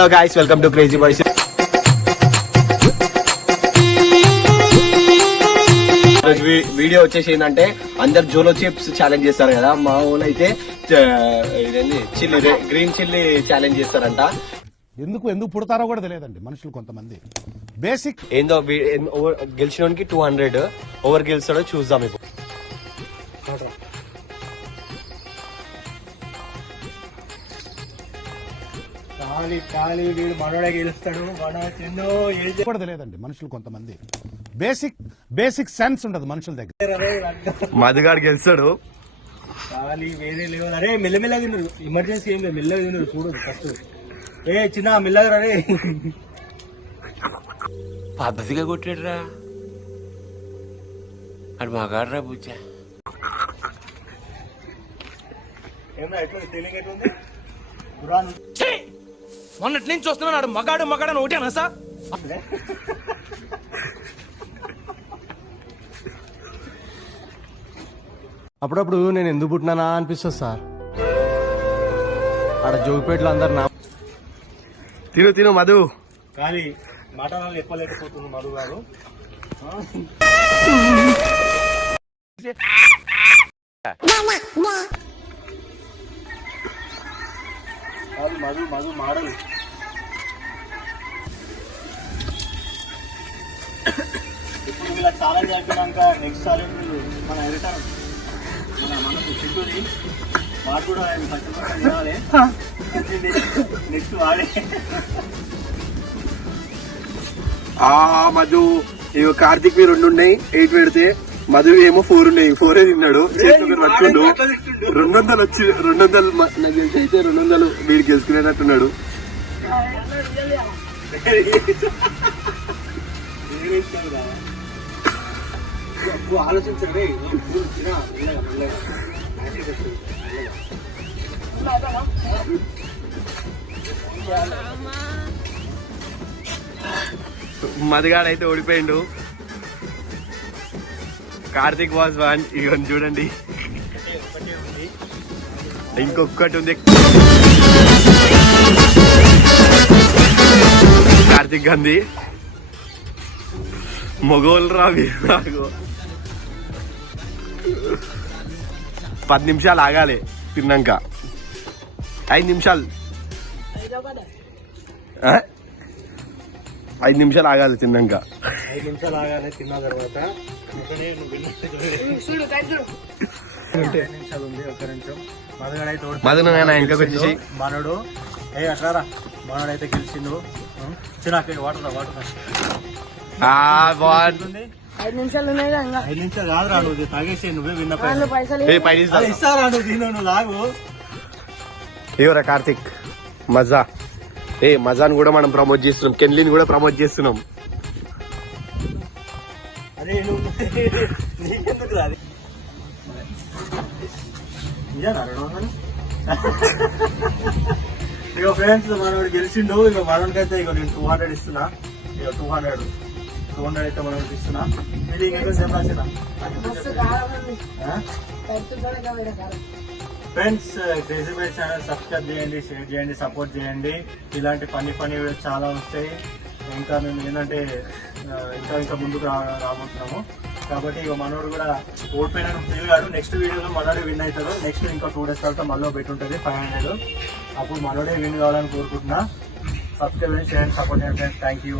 Hello guys, welcome to crazy boys. Video వచ్చేసి ఏంటంటే అందరు జోలో చిప్స్ ఛాలెంజ్ చేస్తారు కదా, మా ఊళ్ళో అయితే ఇదేంటి చిల్లీ గ్రీన్ చిల్లీ ఛాలెంజ్ చేస్తారంట. ఎందుకు పుడతారో కూడా తెలియదండి మనుషులు కొంతమంది. బేసిక్ ఏందో గెలిచినోనికి 200, ఓవర్ గెలుస్తాడో చూద్దాం ఇప్పుడు. కూడా తెలియదండి మనుషులు కొంతమంది. బేసిక్ సెన్స్ ఉండదు మనుషుల దగ్గర. మధుగాడు గెలుస్తాడు. వేరే లేవు. అరే మెల్లమెల్లగా తిన్నారు, ఎమర్జెన్సీ ఏం లేదు, మెల్లగా తిన్నారు. చూడు ఫస్ట్ చిన్న మెల్లగా రే. పద్ధతిగా కొట్టాడురా అది మగాడురా బుజ్జా. ఏమన్నా ఎట్లా ఫీలింగ్ ఎట్లుంది? మొన్నటి నుంచి చూస్తున్నాడు మగాడు మగాడని ఒకటేనా సార్? అప్పుడప్పుడు నేను ఎందుకు పుట్టినానా అనిపిస్తుంది సార్. ఆడ జోగిపేటలో అందరు నా తిను మధు. కానీ మాటలు చెప్పలేకపోతుంది మధు గారు. మధు మాడలు ఇప్పుడు వీళ్ళ ఛాలెంజ్ అయిపోయినాక నెక్స్ట్ ఛాలెంజ్ మన ఎడిటర్ మనకు చిట్టుని మాకు కూడా తినాలి. నెక్స్ట్ వాడే మధు ఇవి కార్తీక్ 2 ఉన్నాయి, 8 పెడితే మధు ఏమో 4 ఉన్నాయి. 4 తిన్నాడు, పట్టుకుండు. 200 వచ్చి 200 నాకు తెలిసి అయితే 200 వీడికి గెలుచుకునేటట్టున్నాడు. ఆలోచించండి. మధుగాడైతే ఓడిపోయిండు. కార్తీక్ వాజ్ 1. ఇవన్నీ చూడండి, ఇంకొకటి ఉంది కార్తీక్ గాంధీ. మొగోళ్ళు రా నాకు 10 నిమిషాలు ఆగాలి తిన్నాక. 5 నిమిషాలు 5 నిమిషాలు ఆగాలి తిన్నాక. 5 నిమిషాలు ఆగాలి తిన్న తర్వాత. 5 నిమిషాలు ఉంది, 1 నిమిషం. మధును ఇంకొక వచ్చేసి మనోడు అట్లారా, మనోడు అయితే గెలిచిండు. చిన్న వాటర్ 5 నిమిషాలు ఉన్నాయి. 5 నిమిషాలు కాదురా, నువ్వు తాగేసి నువ్వే విన్న పైసలు ఇస్తారా? నువ్వు తిను, నువ్వు లాగు. ఎవరా కార్తీక్ మజా. మజాను కూడా మనం ప్రమోట్ చేస్తున్నాం, కెన్లీని కూడా ప్రమోట్ చేస్తున్నాం. అదే నువ్వు నీకెందుకు రాదు? ఇక ఫ్రెండ్స్ మనోడు గెలిచిండు. ఇక మనోడికి అయితే ఇక నేను 200 ఇస్తున్నా. ఇక 200 అయితే మనోడికి ఇస్తున్నా. ఇది ఇంకెందుకు చెప్పాల్సిన friends, crazy boys channel subscribe చేయండి, షేర్ చేయండి, సపోర్ట్ చేయండి. ఇలాంటి ఫన్నీ వీడియోస్ చాలా వస్తాయి. ఇంకా మేము ఏంటంటే ఇంకా ముందుకు రాబోతున్నాము. కాబట్టి ఇక మనోడు కూడా ఓడిపోయిన ఫీల్ కాదు. నెక్స్ట్ వీడియోలో మనోడే విన్ అవుతాడు. నెక్స్ట్ ఇంకా 2 days తర్వాత మళ్ళీ పెట్టి ఉంటుంది 500. అప్పుడు మనోడే విన్ కావాలని కోరుకుంటున్నా. సబ్స్క్రైబ్ చేయండి, సపోర్ట్ చేయండి ఫ్రెండ్స్. Thank you.